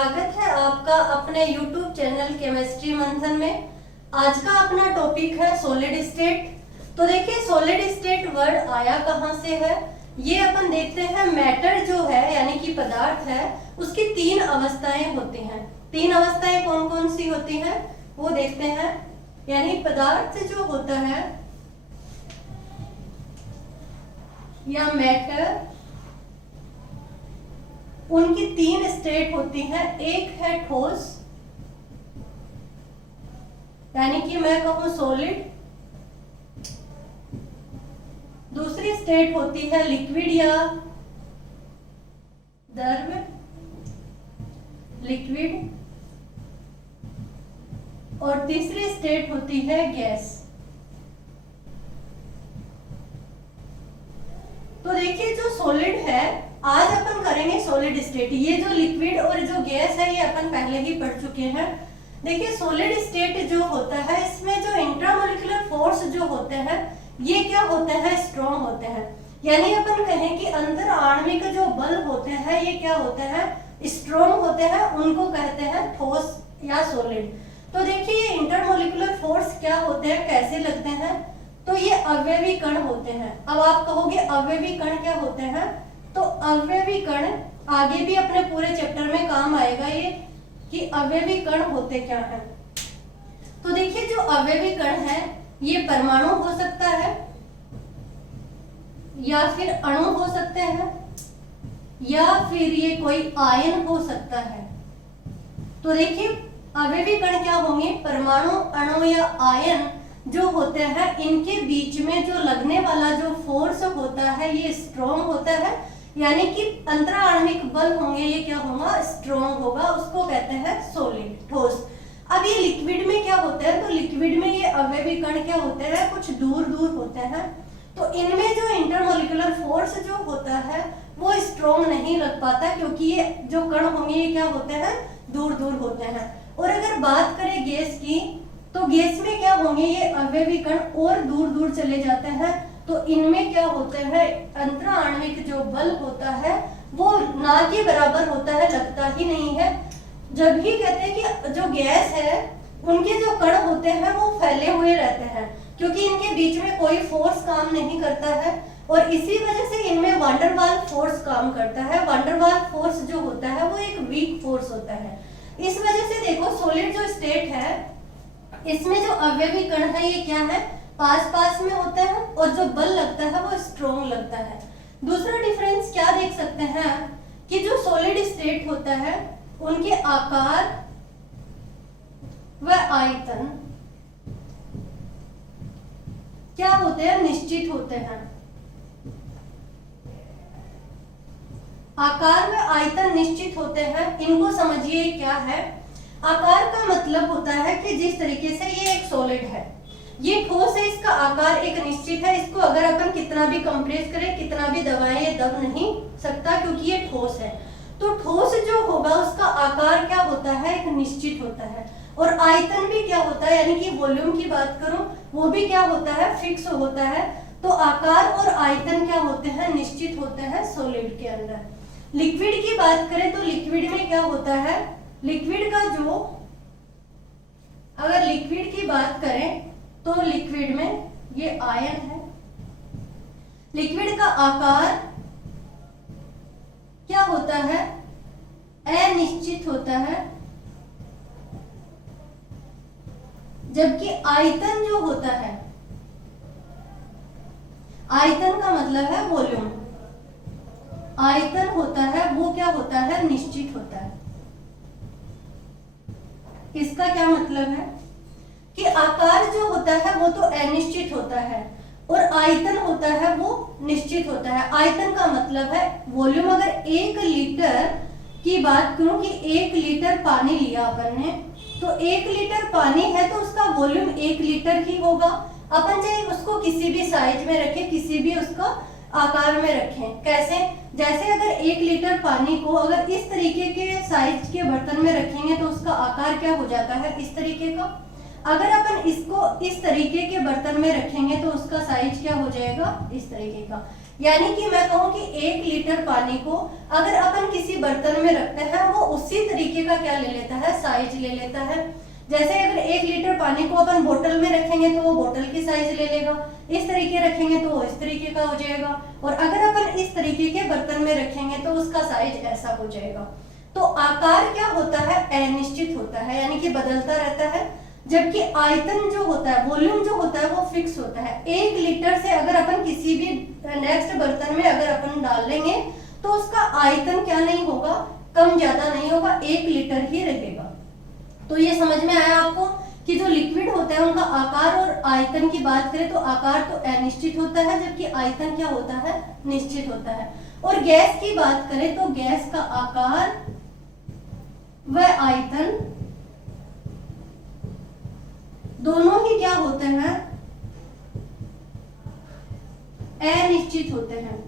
स्वागत है आपका अपने YouTube चैनल केमिस्ट्री मंथन में। आज का अपना टॉपिक है सॉलिड स्टेट। तो देखिए सॉलिड स्टेट वर्ड आया कहाँ से है, ये अपन देखते हैं। मैटर जो है यानी कि पदार्थ है, उसकी तीन अवस्थाएं होती हैं। तीन अवस्थाएं कौन कौन सी होती हैं वो देखते हैं। यानी पदार्थ जो होता है या मैटर, उनकी तीन स्टेट होती हैं। एक है ठोस यानी कि मैं कहूं सॉलिड, दूसरी स्टेट होती है लिक्विड या द्रव, लिक्विड, और तीसरी स्टेट होती है गैस। तो देखिए जो सॉलिड है, आज अपन करेंगे सॉलिड स्टेट। ये जो लिक्विड और जो गैस है ये अपन पहले ही पढ़ चुके हैं। देखिए सॉलिड स्टेट जो होता है, इसमें जो इंट्रामोलिकुलर फोर्स जो होते हैं ये क्या होते हैं, स्ट्रॉन्ग होते हैं। यानी अपन कहें कि अंतर आणविक जो बल होते हैं ये क्या होते हैं, स्ट्रॉन्ग होते हैं, उनको कहते हैं ठोस या सॉलिड। तो देखिए ये इंटरमोलिकुलर फोर्स क्या होते हैं, कैसे लगते हैं, तो ये अवयवी कण होते हैं। अब आप कहोगे अवयवी कण क्या होते हैं, तो अवयवी कण आगे भी अपने पूरे चैप्टर में काम आएगा ये कि अवयवी कण होते क्या हैं। तो देखिए जो अवयवी कण है ये परमाणु हो सकता है या फिर अणु हो सकते हैं या फिर ये कोई आयन हो सकता है। तो देखिए अवयवी कण क्या होंगे, परमाणु, अणु या आयन जो होते हैं, इनके बीच में जो लगने वाला जो फोर्स होता है ये स्ट्रॉन्ग होता है। यानी कि अंतराणविक बल होंगे ये क्या होगा, स्ट्रॉन्ग होगा, उसको कहते हैं सॉलिड, ठोस। अब ये लिक्विड में क्या होते हैं, तो लिक्विड में ये अवयवी कण क्या होते हैं, कुछ दूर दूर होते हैं। तो इनमें जो इंटरमोलिकुलर फोर्स जो होता है वो स्ट्रॉन्ग नहीं लग पाता, क्योंकि ये जो कण होंगे ये क्या होते हैं, दूर दूर होते हैं। और अगर बात करें गैस की, तो गैस में क्या होंगे, ये अवयवी कण और दूर दूर चले जाते हैं। तो इनमें क्या होते हैं, अंतराणविक जो बल होता है वो ना के बराबर होता है, लगता ही नहीं है। जब भी कहते हैं कि जो गैस है उनके जो कण होते हैं वो फैले हुए रहते हैं, क्योंकि इनके बीच में कोई फोर्स काम नहीं करता है, और इसी वजह से इनमें वांडरवाल फोर्स काम करता है। वांडरवाल फोर्स जो होता है वो एक वीक फोर्स होता है। इस वजह से देखो सॉलिड जो स्टेट है इसमें जो अवयवी कण है ये क्या है, पास पास में होता है, और जो बल लगता है वो स्ट्रॉन्ग लगता है। दूसरा डिफरेंस क्या देख सकते हैं कि जो सॉलिड स्टेट होता है उनके आकार व आयतन क्या होते हैं, निश्चित होते हैं। आकार व आयतन निश्चित होते हैं। इनको समझिए क्या है। आकार का मतलब होता है कि जिस तरीके से ये एक सॉलिड है, ये ठोस है, इसका आकार एक निश्चित है। इसको अगर अपन कितना भी कंप्रेस करें, कितना भी दबाएं, ये दब नहीं सकता, क्योंकि ये ठोस है। तो ठोस जो होगा उसका आकार क्या होता है, एक निश्चित होता है। और आयतन भी क्या होता है, यानी कि वॉल्यूम की बात करूं, वो भी क्या होता है, फिक्स होता है। तो आकार और आयतन क्या होते हैं, निश्चित होते हैं सॉलिड के अंदर। लिक्विड की बात करें तो लिक्विड में क्या होता है, लिक्विड का जो, अगर लिक्विड की बात करें तो लिक्विड में ये आयन है। लिक्विड का आकार क्या होता है, अनिश्चित होता है, जबकि आयतन जो होता है, आयतन का मतलब है वॉल्यूम, आयतन होता है वो क्या होता है, निश्चित होता है। इसका क्या मतलब है कि आकार जो होता है वो तो अनिश्चित होता है और आयतन होता है वो निश्चित होता है। आयतन का मतलब है वॉल्यूम। अगर 1 लीटर की बात करूं कि 1 लीटर पानी लिया अपन ने, तो 1 लीटर पानी है तो उसका वॉल्यूम 1 लीटर ही होगा। अपन चाहे उसको किसी भी साइज में रखें, किसी भी उसका आकार में रखें। कैसे, जैसे अगर 1 लीटर पानी को अगर इस तरीके के साइज के बर्तन में रखेंगे तो उसका आकार क्या हो जाता है, इस तरीके का। अगर अपन इसको इस तरीके के बर्तन में रखेंगे तो उसका साइज क्या हो जाएगा, इस तरीके का। यानी कि मैं कहूँ कि 1 लीटर पानी को अगर अपन किसी बर्तन में रखते हैं वो उसी तरीके का क्या ले लेता है, साइज ले लेता है। जैसे अगर 1 लीटर पानी को अपन बोतल में रखेंगे तो वो बोतल की साइज ले लेगा, इस तरीके रखेंगे तो वो इस तरीके का हो जाएगा, और अगर अपन इस तरीके के बर्तन में रखेंगे तो उसका साइज ऐसा हो जाएगा। तो आकार क्या होता है, अनिश्चित होता है, यानी कि बदलता रहता है, जबकि आयतन जो होता है, वॉल्यूम जो होता है वो फिक्स होता है। 1 लीटर से अगर अपन किसी भी नेक्स्ट बर्तन में अगर अपन डाल लेंगे तो उसका आयतन क्या नहीं होगा, कम ज्यादा नहीं होगा, 1 लीटर ही रहेगा। तो ये समझ में आया आपको कि जो लिक्विड होता है उनका आकार और आयतन की बात करें तो आकार तो अनिश्चित होता है, जबकि आयतन क्या होता है, निश्चित होता है। और गैस की बात करें तो गैस का आकार व आयतन दोनों ही क्या होते हैं, अनिश्चित होते हैं।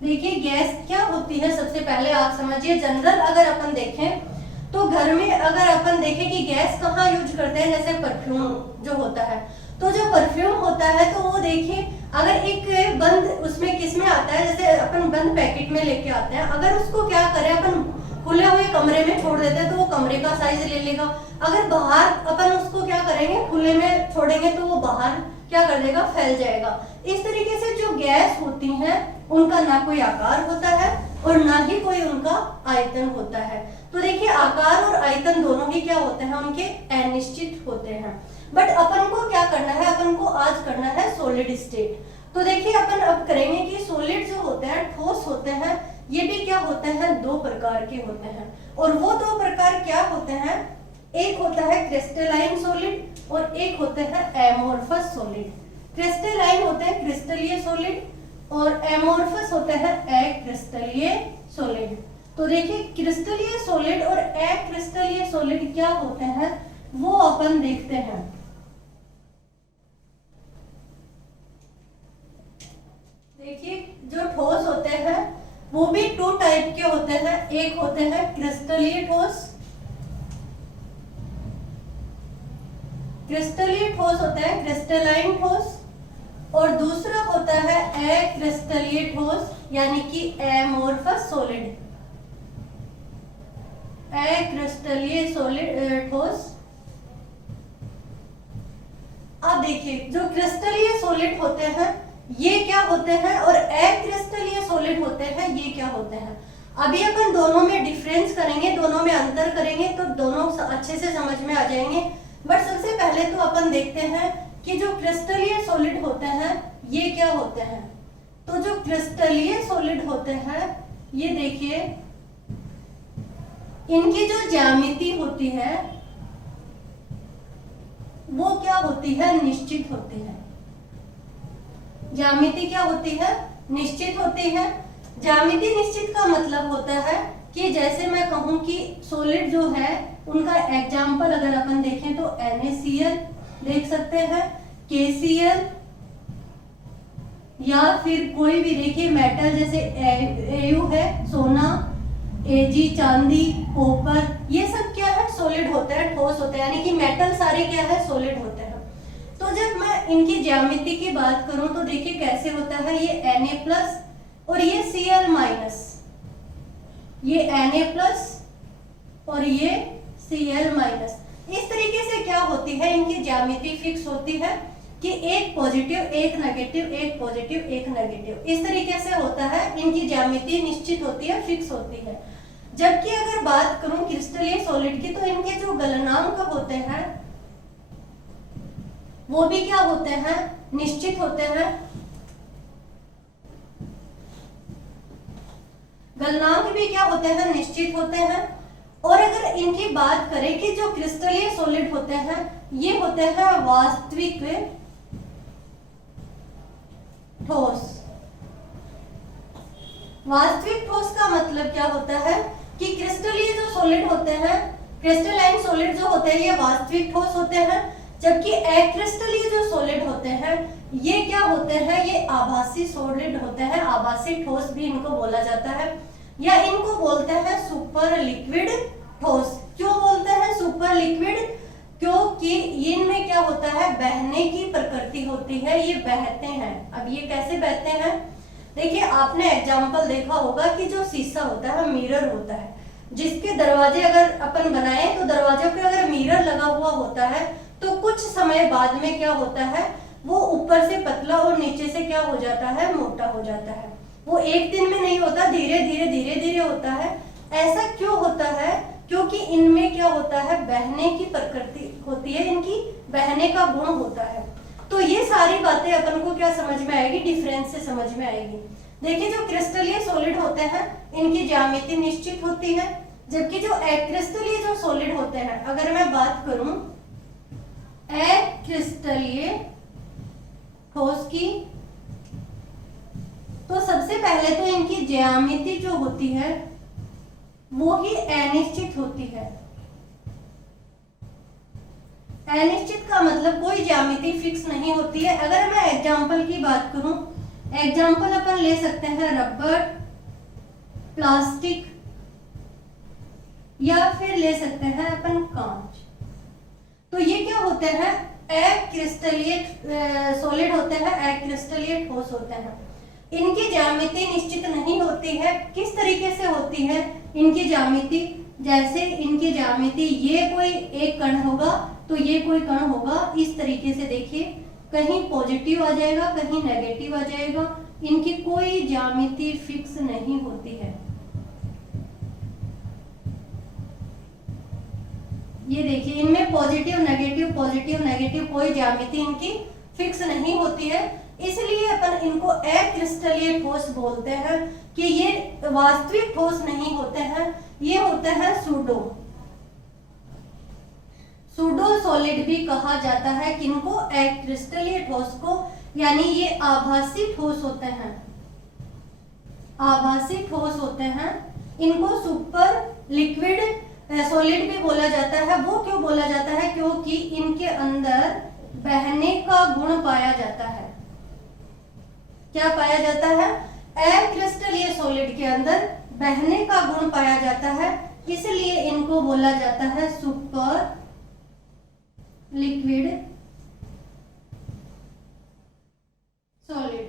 देखिए गैस क्या होती है, सबसे पहले आप समझिए, जनरल अगर अपन देखें तो घर में अगर अपन देखें कि गैस कहाँ यूज करते हैं, जैसे परफ्यूम जो होता है, तो जो परफ्यूम होता है तो वो देखिए अगर एक बंद उसमें किस में आता है, जैसे अपन बंद पैकेट में लेके आते हैं, अगर उसको क्या करें अपन खुले हुए कमरे में छोड़ देते हैं तो वो कमरे का साइज ले लेगा। अगर बाहर अपन उसको क्या करेंगे, खुले में छोड़ेंगे तो वो बाहर क्या कर देगा, फैल जाएगा। इस तरीके से जो गैस होती हैं उनका ना कोई आकार होता है और ना ही कोई उनका आयतन होता है। तो देखिए आकार और आयतन दोनों ही क्या होते हैं, उनके अनिश्चित होते हैं। बट अपन को क्या करना है, अपन को आज करना है सॉलिड स्टेट। तो देखिए अपन अब करेंगे कि सॉलिड जो होते हैं, ठोस होते हैं, ये भी क्या होते हैं, 2 प्रकार के होते हैं। और वो 2 प्रकार क्या होते हैं, एक होता है क्रिस्टलाइन सॉलिड और एक होते हैं एमोर्फस सॉलिड। क्रिस्टलाइन होते हैं क्रिस्टलीय सॉलिड और एमोर्फस होते हैं अक्रिस्टलीय सॉलिड। तो देखिए क्रिस्टलीय सॉलिड और अक्रिस्टलीय सॉलिड क्या होते हैं वो अपन देखते हैं। देखिए जो ठोस होते हैं वो भी 2 टाइप के होते हैं, एक होते हैं क्रिस्टलीय ठोस, क्रिस्टलीय ठोस होता है क्रिस्टलाइन ठोस, और दूसरा होता है अक्रिस्टलीय ठोस यानी कि एमोर्फस सॉलिड, अक्रिस्टलीय सॉलिड ठोस। अब देखिए जो क्रिस्टलीय सॉलिड होते हैं ये क्या होते हैं और अक्रिस्टलीय सॉलिड होते हैं ये क्या होते हैं। अभी अपन दोनों में डिफरेंस करेंगे, दोनों में अंतर करेंगे तो दोनों अच्छे से समझ में आ जाएंगे। बट सबसे पहले तो अपन देखते हैं कि जो क्रिस्टलीय सॉलिड होते हैं ये क्या होते हैं। तो जो क्रिस्टलीय सॉलिड होते हैं ये देखिए इनकी जो ज्यामिति होती है वो क्या होती है, निश्चित होती है। ज्यामिति क्या होती है, निश्चित होती है। ज्यामिति निश्चित का मतलब होता है कि जैसे मैं कहूं कि सॉलिड जो है उनका एग्जाम्पल अगर अपन देखें तो NaCl देख सकते हैं, KCl, या फिर कोई भी देखिए मेटल जैसे Au है, सोना, Ag चांदी, कॉपर, ये सब क्या है, सॉलिड होता है, ठोस होता है, यानी कि मेटल सारे क्या है, सॉलिड होते हैं। तो जब मैं इनकी ज्यामिति की बात करूं तो देखिए कैसे होता है, ये Na+ और ये Cl-, ये Na+ और ये Cl-। इस तरीके से क्या होती है, इनकी ज्यामिति फिक्स होती है कि एक पॉजिटिव एक नेगेटिव, एक पॉजिटिव एक नेगेटिव, इस तरीके से होता है। इनकी ज्यामिति निश्चित होती है, फिक्स होती है। जबकि अगर बात करूं क्रिस्टलीय सॉलिड की तो इनके जो गलनांक होते हैं वो भी क्या होते हैं, निश्चित होते हैं। गलनांक भी क्या होते हैं, निश्चित होते हैं। और अगर इनकी बात करें कि जो क्रिस्टलीय सॉलिड होते हैं ये होते हैं वास्तविक ठोस। वास्तविक ठोस का मतलब क्या होता है कि क्रिस्टलीय जो सॉलिड होते हैं, क्रिस्टलाइन सॉलिड जो होते हैं ये वास्तविक ठोस होते हैं, जबकि अक्रिस्टलीय जो सॉलिड होते हैं ये क्या होते हैं, ये आभासी सॉलिड होते हैं। आभासी ठोस भी इनको बोला जाता है, या इनको बोलते हैं सुपर लिक्विड ठोस। क्यों बोलते हैं सुपर लिक्विड, क्योंकि इनमें क्या होता है, बहने की प्रकृति होती है, ये बहते हैं। अब ये कैसे बहते हैं, देखिए आपने एग्जाम्पल देखा होगा कि जो शीशा होता है, मिरर होता है, जिसके दरवाजे अगर अपन बनाए तो दरवाजे पे अगर मिरर लगा हुआ होता है तो कुछ समय बाद में क्या होता है, वो ऊपर से पतला और नीचे से क्या हो जाता है, मोटा हो जाता है। वो एक दिन में नहीं होता, धीरे धीरे धीरे धीरे होता है। ऐसा क्यों होता है, क्योंकि इनमें क्या होता है, बहने की प्रकृति होती है, इनकी बहने का गुण होता है। तो ये सारी बातें अपन को क्या समझ में आएगी, डिफरेंस से समझ में आएगी। देखिए जो क्रिस्टलीय सॉलिड होते हैं इनकी ज्यामिति निश्चित होती है, जबकि जो अक्रिस्टलीय जो सॉलिड होते हैं, अगर मैं बात करूं अक्रिस्टलीय ठोस की, तो सबसे पहले तो इनकी ज्यामिति जो होती है वो ही अनिश्चित होती है। अनिश्चित का मतलब कोई ज्यामिति फिक्स नहीं होती है। अगर मैं एग्जांपल की बात करूं, एग्जांपल अपन ले सकते हैं रबर, प्लास्टिक, या फिर ले सकते हैं अपन कांच। तो ये क्या होते हैं, अक्रिस्टलीय सॉलिड होते हैं, अक्रिस्टलीय ठोस होते हैं। इनकी ज्यामिति निश्चित नहीं होती है। किस तरीके से होती है इनकी ज्यामिति, जैसे इनकी ज्यामिति ये कोई एक कण होगा तो ये कोई कण होगा, इस तरीके से देखिए, कहीं पॉजिटिव आ जाएगा कहीं नेगेटिव आ जाएगा। इनकी कोई ज्यामिति फिक्स नहीं होती है। ये देखिए इनमें पॉजिटिव नेगेटिव कोई ज्यामिति इनकी फिक्स नहीं होती है। इसलिए अपन इनको अक्रिस्टलीय ठोस बोलते हैं कि ये वास्तविक ठोस नहीं होते हैं, ये होते हैं सूडो सॉलिड भी कहा जाता है। किनको, अक्रिस्टलीय ठोस को, यानी ये आभासी ठोस होते हैं, आभासी ठोस होते हैं। इनको सुपर लिक्विड सॉलिड भी बोला जाता है। वो क्यों बोला जाता है, क्योंकि इनके अंदर बहने का गुण पाया जाता है। क्या पाया जाता है, अक्रिस्टलीय सॉलिड के अंदर बहने का गुण पाया जाता है, इसलिए इनको बोला जाता है सुपर लिक्विड सॉलिड।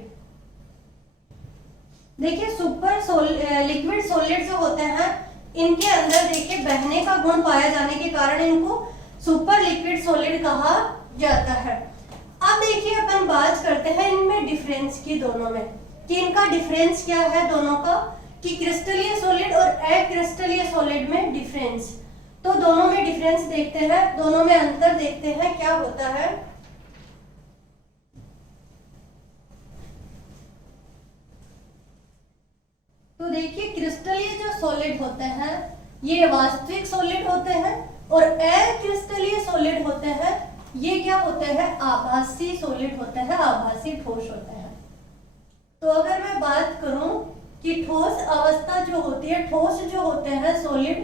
देखिए सुपर लिक्विड सॉलिड जो होते हैं इनके अंदर देखिए बहने का गुण पाया जाने के कारण इनको सुपर लिक्विड सॉलिड कहा जाता है। अब देखिए अपन बात करते हैं इनमें डिफरेंस की, दोनों में, कि इनका डिफरेंस क्या है दोनों का, कि क्रिस्टलीय सॉलिड और अक्रिस्टलीय सॉलिड में डिफरेंस। तो दोनों में डिफरेंस देखते हैं, दोनों में अंतर देखते हैं क्या होता है। तो देखिए क्रिस्टलीय जो सॉलिड होते हैं ये वास्तविक सॉलिड होते हैं, और अक्रिस्टलीय सॉलिड होते हैं ये क्या होते हैं, आभासी सॉलिड होते हैं, आभासी ठोस होते हैं। तो अगर मैं बात करूं कि ठोस अवस्था जो होती है, ठोस जो होते हैं सॉलिड,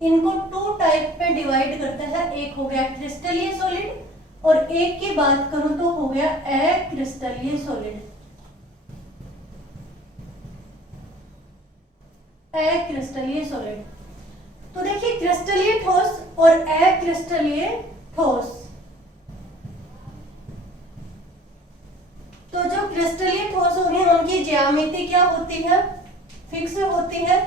इनको टू टाइप में डिवाइड करते हैं। एक हो गया क्रिस्टलीय सॉलिड, और एक की बात करूं तो हो गया अक्रिस्टलीय सॉलिड। अक्रिस्टलीय सॉलिड। तो देखिए क्रिस्टलीय ठोस और अक्रिस्टलीय ठोस। तो जो क्रिस्टलीय ठोस होंगे उनकी ज्यामिति क्या होती है, फिक्स होती है,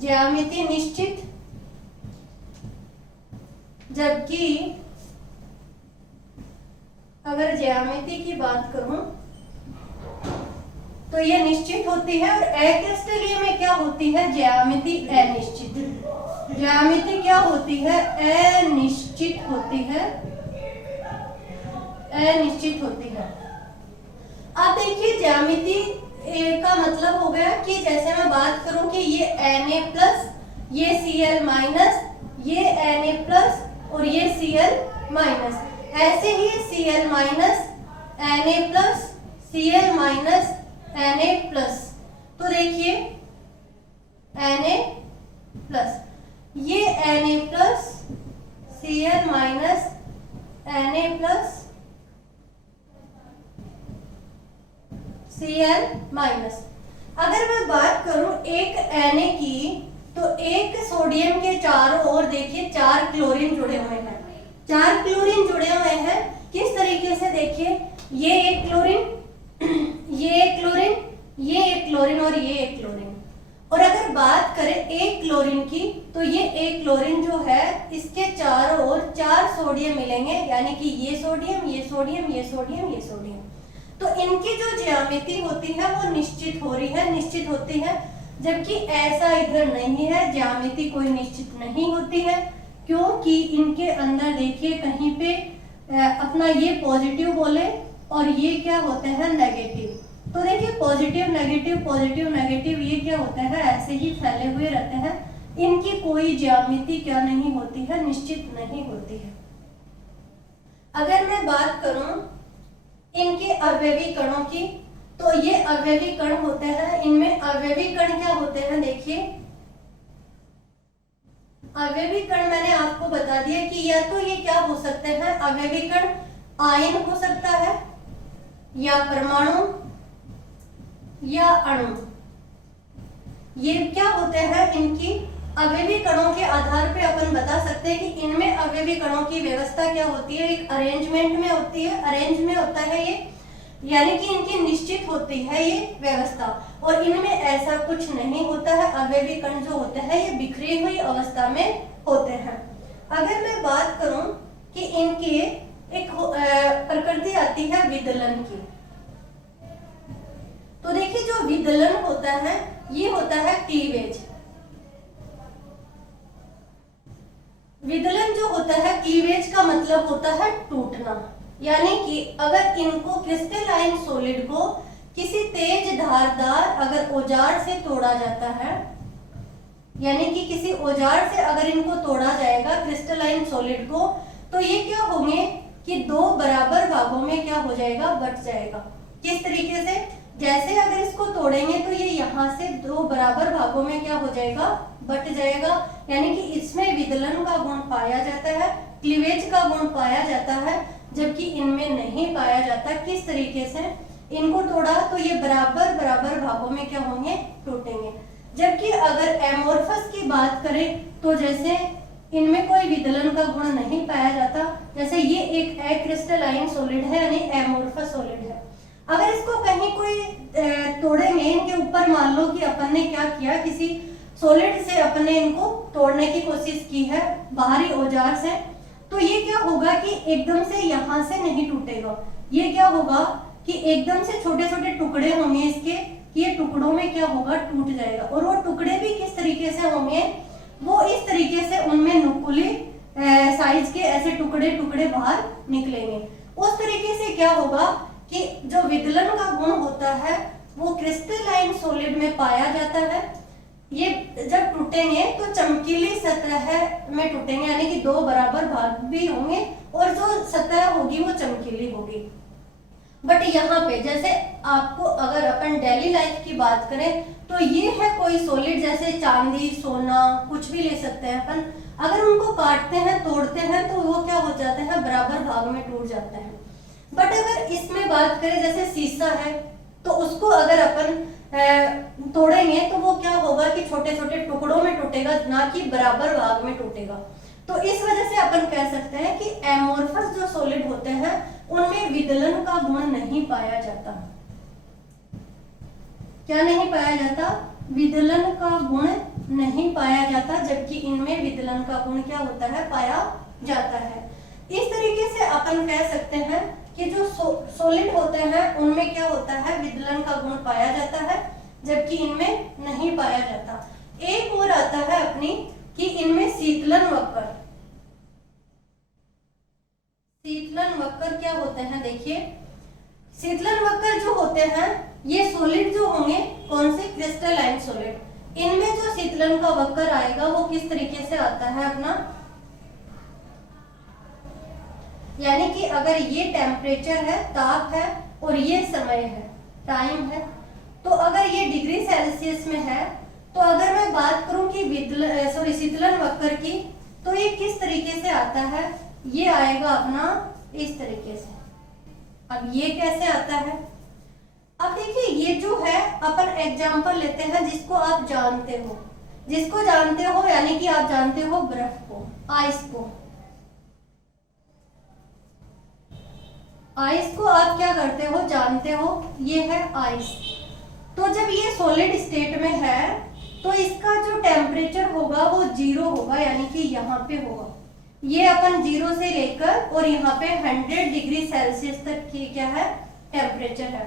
ज्यामिति निश्चित। जबकि अगर ज्यामिति की बात करूं तो ये निश्चित होती है, और अक्रिस्टलीय में क्या होती है, ज्यामिति अनिश्चित। ज्यामिति क्या होती है, अनिश्चित होती है, अनिश्चित होती है। अब देखिए ज्यामिति का मतलब हो गया कि जैसे मैं बात करूं कि ये Na+, ये Cl-, ये Na+ और ये Cl-, ऐसे ही Cl-, Na+, Cl-, Na+। तो देखिए Na+, ये Na+, Cl-, Na+, Cl-। अगर मैं बात करूं एक Na की, तो एक सोडियम के चारों ओर देखिए 4 क्लोरीन जुड़े हुए हैं। 4 क्लोरीन जुड़े हुए हैं किस तरीके से, देखिए ये एक क्लोरीन, ये एक क्लोरीन, ये एक क्लोरीन और ये एक क्लोरीन। और अगर बात करें एक क्लोरीन की, तो ये एक क्लोरीन जो है इसके चारों ओर 4 सोडियम मिलेंगे, यानी कि ये सोडियम, ये सोडियम, ये सोडियम, ये सोडियम। तो इनकी जो ज्यामिति होती है वो निश्चित हो रही है, निश्चित होती है, जबकि ऐसा इधर नहीं है, ज्यामिति कोई निश्चित नहीं होती है, क्योंकि इनके अंदर देखिए कहीं पे अपना ये पॉजिटिव बोले और ये क्या होते हैं नेगेटिव। तो देखिए पॉजिटिव नेगेटिव पॉजिटिव नेगेटिव ये क्या होता है, ऐसे ही फैले हुए रहते हैं, इनकी कोई ज्यामिति क्या नहीं होती है, निश्चित नहीं होती है। अगर मैं बात करूं इनके अवयवी कणों की, तो ये अवयवी कण होते हैं, इनमें अवयवी कण क्या होते हैं, देखिए अवयवी कण मैंने आपको बता दिया कि या तो ये क्या हो सकते हैं, अवयवी कण आयन हो सकता है, या परमाणु, या अणु। ये क्या होते हैं, इनकी अवयवी कणों के आधार पे अपन बता सकते हैं कि इनमें अवयवी कणों की व्यवस्था क्या होती है, एक अरेंजमेंट में होती है, अरेंज में होता है ये, यानी कि इनकी निश्चित होती है ये व्यवस्था, और इनमें ऐसा कुछ नहीं होता है, अवयवी कण जो होते हैं ये बिखरी हुई अवस्था में होते हैं। अगर मैं बात करूं कि इनके एक प्रकृति आती है विदलन की, तो देखिए जो विदलन होता है ये होता है क्लीवेज। विदलन जो होता है, क्लीवेज का मतलब होता है टूटना, यानी कि अगर इनको क्रिस्टलाइन सॉलिड को किसी तेज धारदार अगर औजार से तोड़ा जाता है, यानी कि किसी औजार से अगर इनको तोड़ा जाएगा क्रिस्टलाइन सॉलिड को, तो ये क्या होंगे कि 2 बराबर भागों में क्या हो जाएगा, बट जाएगा। किस तरीके से, जैसे अगर इसको तोड़ेंगे तो ये यहाँ से 2 बराबर भागों में क्या हो जाएगा, बट जाएगा, यानी कि इसमें विदलन का गुण पाया जाता है, क्लीवेज का गुण पाया जाता है, जबकि इनमें नहीं पाया जाता। किस तरीके से, इनको तोड़ा तो ये बराबर बराबर भागों में क्या होंगे, टूटेंगे। जबकि अगर एमोर्फस की बात करें तो जैसे इनमें कोई विदलन का गुण नहीं पाया जाता, जैसे ये एक एक्रिस्टलाइन सॉलिड है यानी एमोर्फस सॉलिड है। अगर इसको कहीं कोई तोड़ेंगे, इनके ऊपर मान लो कि अपन ने क्या किया, किसी सॉलिड से अपन ने इनको तोड़ने की कोशिश की है बाहरी औजार से, तो ये क्या होगा कि एकदम से यहाँ से नहीं टूटेगा, ये क्या होगा कि एकदम से छोटे छोटे टुकड़े होंगे इसके, ये टुकड़ों में क्या होगा, टूट जाएगा। और वो टुकड़े भी किस तरीके से होंगे, वो इस तरीके से उनमें नुकीले साइज के ऐसे टुकड़े टुकड़े बाहर निकलेंगे। उस तरीके से क्या होगा कि जो विदलन का गुण होता है वो क्रिस्टलाइन सॉलिड में पाया जाता है। ये जब टूटेंगे तो चमकीली सतह में टूटेंगे, यानी कि 2 बराबर भाग भी होंगे और जो सतह होगी वो चमकीली होगी। बट यहाँ पे जैसे आपको अगर अपन डेली लाइफ की बात करें तो ये है कोई सॉलिड, जैसे चांदी सोना कुछ भी ले सकते हैं अपन, अगर उनको काटते हैं तोड़ते हैं तो वो क्या हो जाते हैं, बराबर भाग में टूट जाते हैं। बट अगर इसमें बात करें जैसे शीशा है, तो उसको अगर अपन तोड़ेंगे तो वो क्या होगा कि छोटे छोटे टुकड़ों में टूटेगा, ना कि बराबर भाग में टूटेगा। तो इस वजह से अपन कह सकते हैं कि एमोर्फस जो सॉलिड होते हैं उनमें विदलन का गुण नहीं पाया जाता। क्या नहीं पाया जाता, विदलन का गुण नहीं पाया जाता, जबकि इनमें विदलन का गुण क्या होता है, पाया जाता है। इस तरीके से अपन कह सकते हैं कि जो सॉलिड होते हैं उनमें क्या होता है, विदलन का गुण पाया जाता है, जबकि इनमें नहीं पाया जाता। एक और आता है अपनी कि इनमें शीतलन वक्र, शीतलन वक्र क्या होते हैं, देखिए शीतलन वक्र जो होते हैं ये सॉलिड जो होंगे कौन से, क्रिस्टलाइन सॉलिड, इनमें जो शीतलन का वक्र आएगा वो किस तरीके से आता है अपना, यानी कि अगर ये टेम्परेचर है, ताप है, और ये समय है, टाइम है, तो अगर ये डिग्री सेल्सियस में है, तो अगर मैं बात करूं कि शीतलन वक्र की, तो ये किस तरीके से आता है, ये आएगा अपना इस तरीके से। अब ये कैसे आता है, अब देखिए ये जो है अपन एग्जाम्पल लेते हैं जिसको आप जानते हो, जिसको जानते हो, यानी कि आप जानते हो बर्फ को, आइस को। आइस को आप क्या करते हो, जानते हो, ये है आइस। तो जब ये सॉलिड स्टेट में है तो इसका जो टेम्परेचर होगा वो 0 होगा, यानी कि यहाँ पे होगा। ये अपन 0 से लेकर और यहाँ पे 100 डिग्री सेल्सियस तक की क्या है, टेम्परेचर है।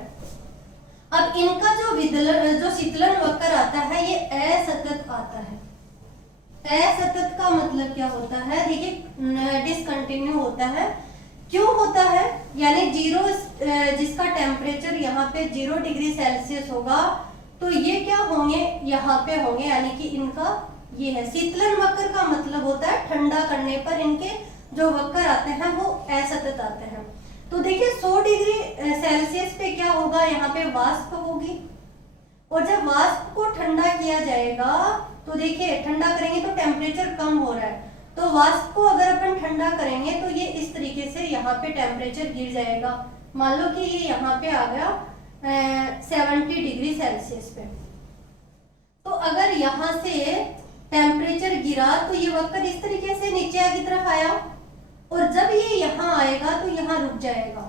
अब इनका जो शीतलन वक्र आता है ये असतत आता है। असतत का मतलब क्या होता है, देखिए डिसकंटिन्यू होता है। क्यों होता है, यानी 0 जिसका टेम्परेचर यहाँ पे 0 डिग्री सेल्सियस होगा तो ये क्या होंगे, यहाँ पे होंगे, यानी कि इनका ये है। शीतलन वक्र का मतलब होता है ठंडा करने पर इनके जो वक्र आते हैं वो असतत आते हैं। तो देखिए 100 डिग्री सेल्सियस पे क्या होगा, यहाँ पे वाष्प होगी, और जब वाष्प को ठंडा किया जाएगा तो देखिए ठंडा करेंगे तो टेम्परेचर कम हो रहा है, तो वाष्प को अगर अपन ठंडा करेंगे तो ये इस तरीके से यहाँ पे टेम्परेचर गिर जाएगा। मान लो कि ये यहाँ पे आ गया 70 डिग्री सेल्सियस पे। तो अगर यहाँ से टेम्परेचर गिरा तो ये वक्र इस तरीके से नीचे की तरफ आया, और जब ये यहाँ आएगा तो यहाँ रुक जाएगा।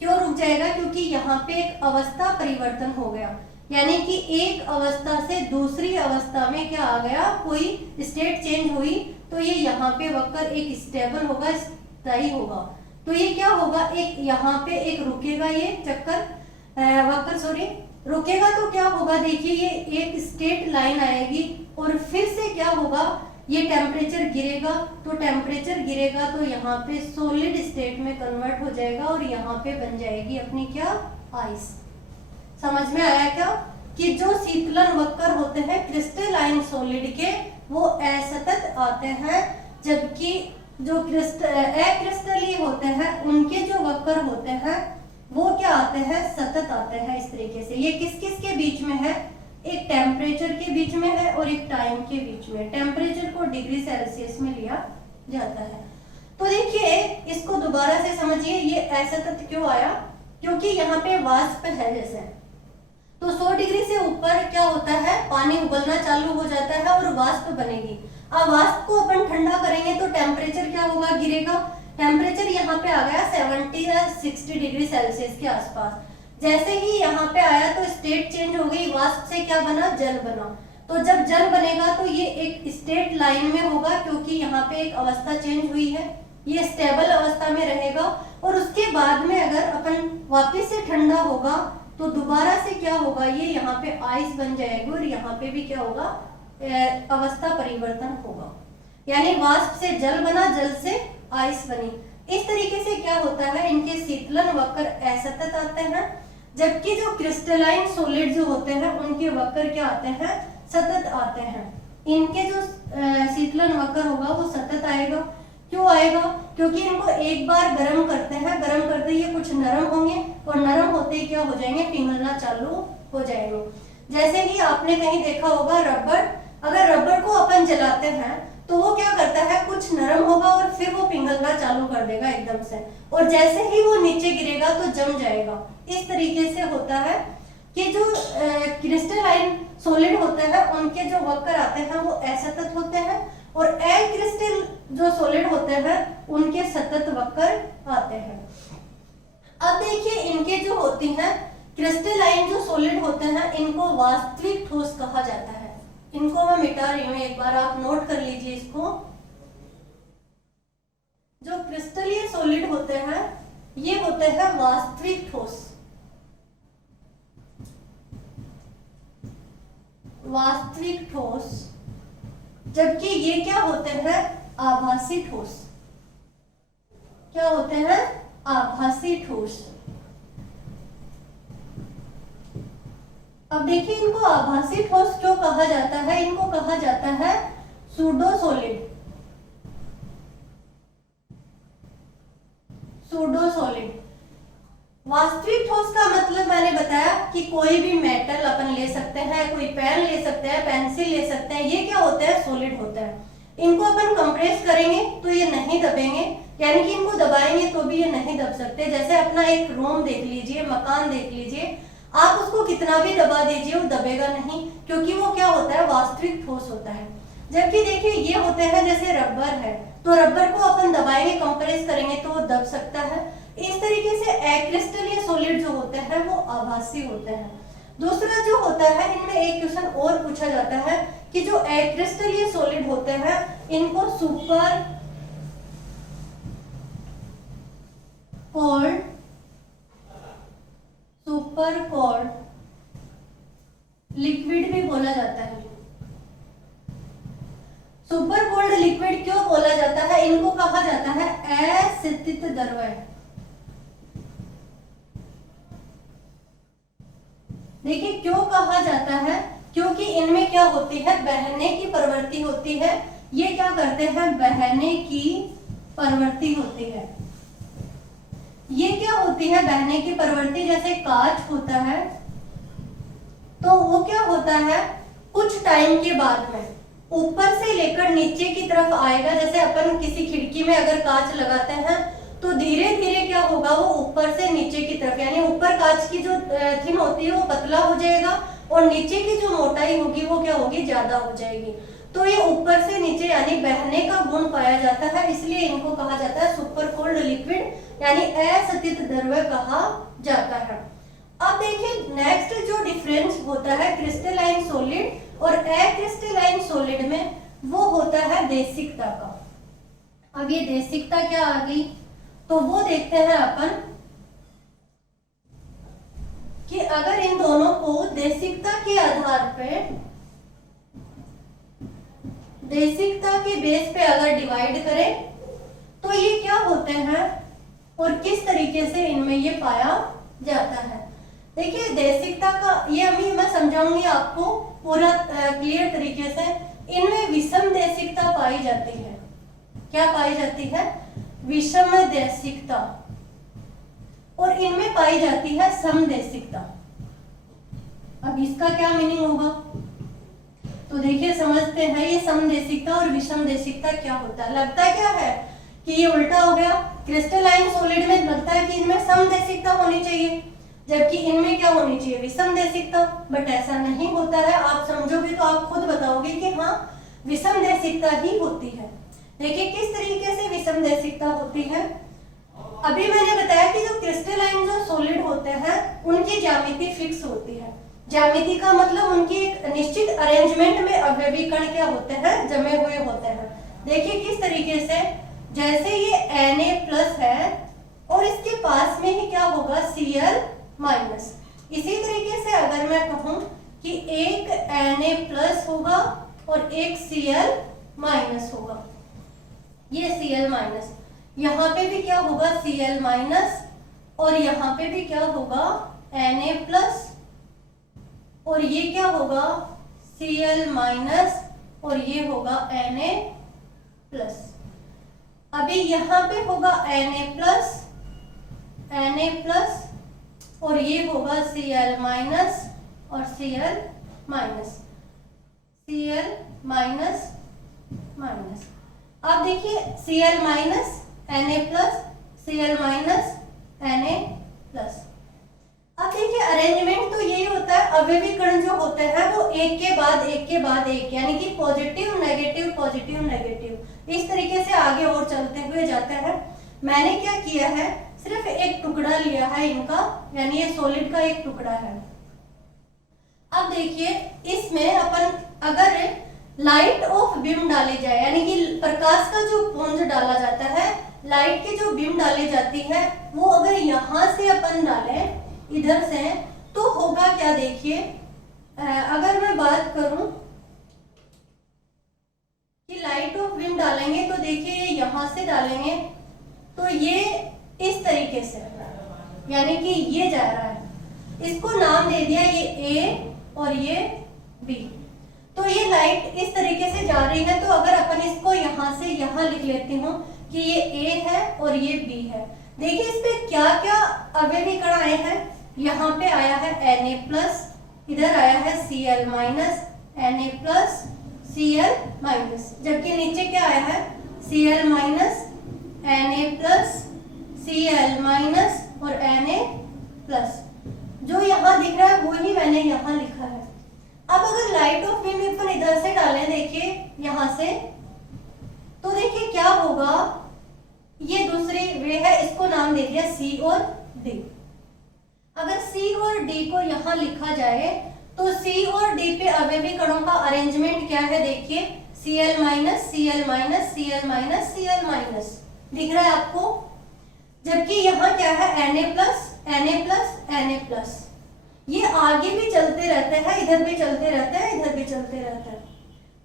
क्यों रुक जाएगा, क्योंकि यहाँ पे एक अवस्था परिवर्तन हो गया, यानी कि एक अवस्था से दूसरी अवस्था में क्या आ गया, कोई स्टेट चेंज हुई, तो ये यहाँ पे वक्र एक स्टेबल होगा, स्थायी होगा। तो ये क्या होगा, एक यहाँ पे एक रुकेगा, ये चक्कर वक्र सॉरी रुकेगा, तो क्या होगा, देखिए ये एक स्ट्रेट लाइन आएगी और फिर से क्या होगा, ये टेम्परेचर गिरेगा, तो टेम्परेचर गिरेगा तो यहाँ पे सॉलिड स्टेट में कन्वर्ट हो जाएगा और यहाँ पे बन जाएगी अपनी क्या, आइस। समझ में आया क्या, कि जो शीतलन वक्र होते हैं क्रिस्टलाइन सॉलिड के वो असतत आते हैं, जबकि जो अक्रिस्टलीय होते हैं उनके जो वक्र होते हैं वो क्या आते हैं, सतत आते हैं। इस तरीके से ये किस किस के बीच में है, एक टेम्परेचर के बीच में है और एक टाइम के बीच में। टेम्परेचर को डिग्री सेल्सियस में लिया जाता है। तो देखिए इसको दोबारा से समझिए, ये असतत क्यों आया, क्योंकि यहाँ पे वाष्प है जैसे, तो 100 डिग्री से ऊपर क्या होता है, पानी उबलना चालू हो जाता है और वाष्प बनेगी। अब वाष्प को अपन ठंडा करेंगे तो टेम्परेचर क्या होगा, गिरेगा। टेम्परेचर यहाँ पे आ गया 70 या 60 डिग्री सेल्सियस के आसपास। जैसे ही यहाँ पे आया तो स्टेट चेंज हो गई, वाष्प से क्या बना, जल बना। तो जब जल बनेगा तो ये एक स्टेट लाइन में होगा, क्योंकि यहाँ पे एक अवस्था चेंज हुई है, ये स्टेबल अवस्था में रहेगा। और उसके बाद में अगर अपन वापस से ठंडा होगा तो दोबारा से क्या होगा, ये यहाँ पे आइस बन जाएगी और यहाँ पे भी क्या होगा, अवस्था परिवर्तन होगा, यानी वाष्प से जल बना, जल से आइस बनी। इस तरीके से क्या होता है, इनके शीतलन वक्र असतत आते हैं, जबकि जो क्रिस्टलाइन सॉलिड जो होते हैं उनके वक्र क्या आते हैं, सतत आते हैं। इनके जो शीतलन वक्र होगा वो सतत आएगा। क्यों आएगा, क्योंकि इनको एक बार गर्म करते हैं, गर्म करते ये कुछ नरम होंगे और नरम होते ही क्या हो जाएंगे, पिघलना चालू हो जाएंगे। जैसे कि आपने कहीं देखा होगा रबड़, अगर रबड़ को अपन जलाते हैं तो वो क्या करता है, कुछ नरम होगा और फिर वो पिघलना चालू कर देगा एकदम से, और जैसे ही वो नीचे गिरेगा तो जम जाएगा। इस तरीके से होता है कि जो क्रिस्टलाइन सॉलिड होते हैं उनके जो वक्र आते हैं वो असतत होते हैं, और अक्रिस्टल जो सॉलिड होते हैं उनके सतत वक्र आते हैं। अब देखिए इनके जो होती हैं क्रिस्टलाइन जो सॉलिड होते हैं इनको वास्तविक ठोस कहा जाता है। इनको मैं मिटा रही हूं, एक बार आप नोट कर लीजिए इसको। जो क्रिस्टलीय सॉलिड होते हैं ये होते हैं वास्तविक ठोस, वास्तविक ठोस, जबकि ये क्या होते हैं, आभासी ठोस। क्या होते हैं, आभासी ठोस। अब देखिए इनको आभासी ठोस क्यों कहा जाता है, इनको कहा जाता है सूडो सॉलिड। Pseudo solid. वास्तविक ठोस का मतलब मैंने बताया कि कोई भी मेटल अपन ले सकते हैं, कोई पेन ले सकते हैं, पेंसिल ले सकते हैं, ये क्या होता है, सॉलिड होता है। इनको अपन कंप्रेस करेंगे तो ये नहीं दबेंगे, यानी कि इनको दबाएंगे तो भी ये नहीं दब सकते। जैसे अपना एक रूम देख लीजिए, मकान देख लीजिए, आप उसको कितना भी दबा दीजिए वो दबेगा नहीं, क्योंकि वो क्या होता है, वास्तविक ठोस होता है। जबकि देखिए ये होते हैं जैसे रबर है, तो रबर को अपन दबाएंगे, कंप्रेस करेंगे तो वो दब सकता है। इस तरीके से एक्रिस्टल या सॉलिड जो होते हैं वो आभासी होते हैं। दूसरा जो होता है, इनमें एक क्वेश्चन और पूछा जाता है कि जो एक्रिस्टल या सॉलिड होते हैं इनको सुपर कोल्ड लिक्विड भी बोला जाता है। सुपर कोल्ड लिक्विड क्यों बोला जाता है, इनको कहा जाता है अस्थित द्रव्य। देखिए क्यों कहा जाता है, क्योंकि इनमें क्या होती है, बहने की प्रवृत्ति होती है। ये क्या करते हैं, बहने की प्रवृत्ति होती है। ये क्या होती है, बहने की प्रवृत्ति। जैसे कांच होता है तो वो क्या होता है, कुछ टाइम के बाद में ऊपर से लेकर नीचे की तरफ आएगा। जैसे अपन किसी खिड़की में अगर कांच लगाते हैं तो धीरे धीरे क्या होगा, वो ऊपर से नीचे की तरफ, यानी ऊपर कांच की जो थिन होती है वो पतला हो जाएगा और नीचे की जो मोटाई होगी वो क्या होगी, ज्यादा हो जाएगी। तो ये ऊपर से नीचे यानी बहने का गुण पाया जाता है, इसलिए इनको कहा जाता है सुपर कोल्ड लिक्विड, यानी अस्थित द्रव्य कहा जाता है। अब देखिए नेक्स्ट जो डिफरेंस होता है क्रिस्टलाइन सॉलिड और अक्रिस्टलाइन सॉलिड में, वो होता है देशिकता का। अब ये देशिकता क्या आ गई, तो वो देखते हैं अपन कि अगर इन दोनों को देशिकता के आधार पे, देशिकता के बेस पे अगर डिवाइड करें तो ये क्या होते हैं और किस तरीके से इनमें ये पाया जाता है। देखिए देशिकता का ये अभी मैं समझाऊंगी आपको पूरा क्लियर तरीके से। इनमें विषम देशिकता पाई जाती है। क्या पाई जाती है, विषम देशिकता, और इनमें पाई जाती है समदेशिकता। अब इसका क्या मीनिंग होगा, तो देखिए समझते हैं ये समदेशिकता और विषम देशिकता क्या होता है। लगता क्या है कि ये उल्टा हो गया, क्रिस्टलाइन सॉलिड में लगता है कि इनमें समदेशिकता होनी चाहिए जबकि इनमें क्या होनी चाहिए, विषम देशिकता। बट ऐसा नहीं होता है, आप समझोगे तो आप खुद बताओगे कि हाँ विषम देशिकता ही होती है। देखिए किस तरीके से विषम देशिकता होती है। अभी मैंने बताया कि जो क्रिस्टलाइन जो सॉलिड होते हैं उनकी ज्यामिति फिक्स होती है। ज्यामिति का मतलब उनकी एक निश्चित अरेंजमेंट में अवयवी कण क्या होते हैं, जमे हुए होते हैं। देखिए किस तरीके से, जैसे ये Na+ है और इसके पास में ही क्या होगा, Cl-। इसी तरीके से अगर मैं कहूं कि एक Na+ होगा और एक Cl- होगा, ये Cl-, यहाँ पे भी क्या होगा Cl- और यहाँ पे भी क्या होगा Na+, और ये क्या होगा Cl- और ये होगा Na+। अभी यहाँ पे होगा Na+, और ये होगा Cl- और Cl-, Cl-। अब देखिए Cl-, Na+, Cl-, Na+। अब देखिए अरेंजमेंट तो यही होता है, अवयवी कण जो होते हैं वो एक के बाद एक, यानी कि पॉजिटिव नेगेटिव पॉजिटिव नेगेटिव, इस तरीके से आगे और चलते हुए जाते हैं। मैंने क्या किया है, सिर्फ एक टुकड़ा लिया है इनका, यानी ये सॉलिड का एक टुकड़ा है। अब देखिए इसमें अपन अगर लाइट ऑफ बीम डाली जाए, यानी कि प्रकाश का जो पुंज डाला जाता है, लाइट की जो बीम डाली जाती है वो अगर यहाँ से अपन डालें इधर से, तो होगा क्या, देखिए अगर मैं बात करूं कि लाइट ऑफ बीम डालेंगे तो देखिए यहाँ से डालेंगे तो ये इस तरीके से, यानी कि ये जा रहा है, इसको नाम दे दिया ये A और ये B। तो ये लाइट इस तरीके से जा रही है, तो अगर अपन इसको यहाँ से यहाँ लिख लेती हूँ कि ये A है और ये B है। देखिए इस पे क्या क्या अवयवी कण आए हैं, यहाँ पे आया है Na+, इधर आया है Cl-, Na+, Cl-, जबकि नीचे क्या आया है Cl-, Na+, Cl- और Na+। जो यहाँ दिख रहा है वही मैंने यहाँ लिखा है। अब अगर लाइट ऑफ बीम अपन इधर से डालें, देखिए यहाँ से, तो देखिए क्या होगा, ये दूसरी वे है, इसको नाम दे दिया सी और डी। अगर सी और डी को यहाँ लिखा जाए तो सी और डी पे अवयवी कणों का अरेंजमेंट क्या है, देखिए Cl minus Cl minus Cl minus Cl minus दिख रहा है आपको। जबकि यहाँ क्या है, Na plus Na plus Na plus. ये आगे भी चलते रहते हैं, इधर भी चलते रहते हैं, इधर भी चलते रहते हैं।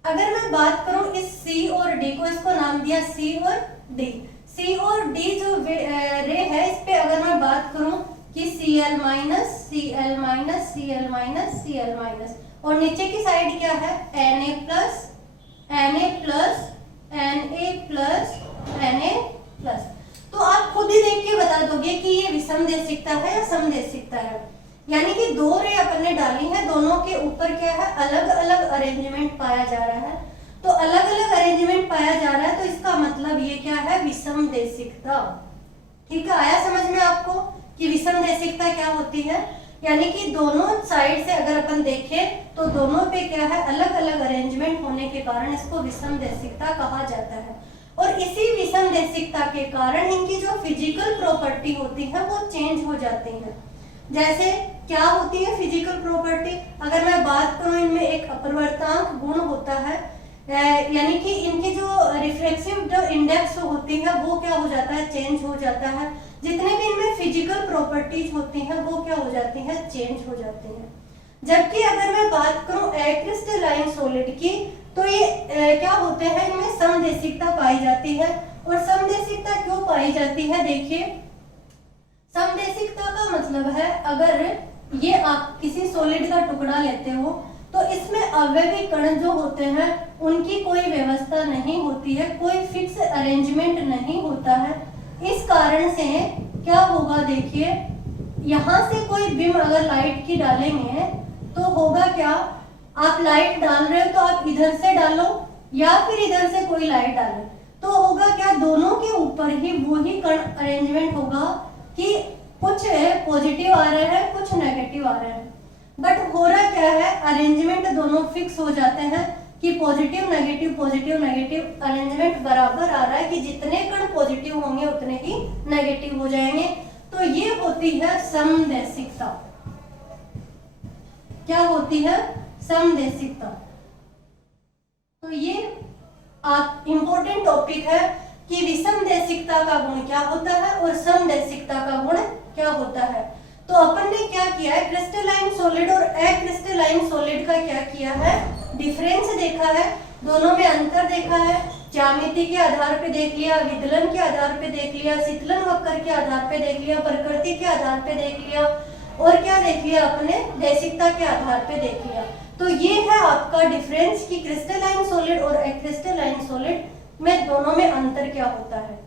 अगर मैं बात करूं इस C और D को, इसको नाम दिया C और D। C और D जो रे है, इस पे अगर मैं बात करूं कि Cl minus Cl minus Cl minus Cl minus, और नीचे की साइड क्या है, Na plus Na plus Na plus Na plus. तो आप खुद ही देख के बता दोगे कि ये विषमदेशिकता है या समदेशिकता है। यानी कि दो रे अपन ने डाली है, दोनों के ऊपर क्या है, अलग अलग अरेंजमेंट पाया जा रहा है। तो अलग अलग अरेंजमेंट पाया जा रहा है, तो इसका मतलब ये क्या है, विषमदेशिकता। ठीक है, आया समझ में आपको कि विषमदेशिकता क्या होती है। यानी कि दोनों साइड से अगर अपन देखें तो दोनों पे क्या है, अलग अलग अरेंजमेंट होने के कारण इसको विषमदेशिकता कहा जाता है। और इसी विषमदेशिकता के कारण इनकी जो फिजिकल प्रॉपर्टी होती है वो चेंज हो जाती है। जैसे क्या होती है फिजिकल प्रॉपर्टी, अगर मैं बात करूं, इनमें एक अपवर्तांक गुण होता है, यानी कि इनकी जो रिफ्लेक्सिव जो इंडेक्स होती है वो क्या हो जाता है, चेंज हो जाता है। जितने भी इनमें फिजिकल प्रॉपर्टीज होती हैं वो क्या हो जाती हैं, चेंज हो जाती हैं। जबकि अगर मैं बात करूं एक्रिस्टलाइन सॉलिड की, तो ये क्या होते हैं, इनमें समदेशिकता पाई जाती है। और समदेशिकता क्यों पाई जाती है, देखिए समदेशिकता का मतलब है, अगर ये आप किसी सॉलिड का टुकड़ा लेते हो तो इसमें अवयवी कण जो होते हैं उनकी कोई व्यवस्था नहीं होती है, कोई फिक्स अरेंजमेंट नहीं होता है। इस कारण से क्या होगा, देखिए यहाँ से कोई बीम अगर लाइट की डालेंगे तो होगा क्या, आप लाइट डाल रहे हो तो आप इधर से डालो या फिर इधर से कोई लाइट डालो, तो होगा क्या, दोनों के ऊपर ही वही कण अरेंजमेंट होगा कि कुछ पॉजिटिव आ रहे हैं, कुछ नेगेटिव आ रहे हैं। बट हो रहा क्या है, अरेंजमेंट दोनों फिक्स हो जाते हैं कि पॉजिटिव नेगेटिव अरेंजमेंट बराबर आ रहा है कि जितने कण पॉजिटिव होंगे उतने ही नेगेटिव हो जाएंगे। तो ये होती है समदेशिकता। क्या होती है, समदेशिकता। तो ये इंपॉर्टेंट टॉपिक है कि विषमदेशिकता का गुण क्या होता है और समदेशिकता का गुण क्या होता है। तो अपन ने क्या किया है, क्रिस्टलाइन सॉलिड और एक्रिस्टलाइन सॉलिड का क्या किया है, डिफरेंस देखा है, दोनों में अंतर देखा है, ज्यामिति के आधार पे देख लिया, विदलन के आधार पे देख लिया, शीतलन वक्र के आधार पे देख लिया, प्रकृति के आधार पे देख लिया, और क्या देख लिया अपने, देशिकता के आधार पे देख लिया। तो ये है आपका डिफरेंस कि क्रिस्टलाइन सॉलिड और एक्रिस्टलाइन सॉलिड में दोनों में अंतर क्या होता है।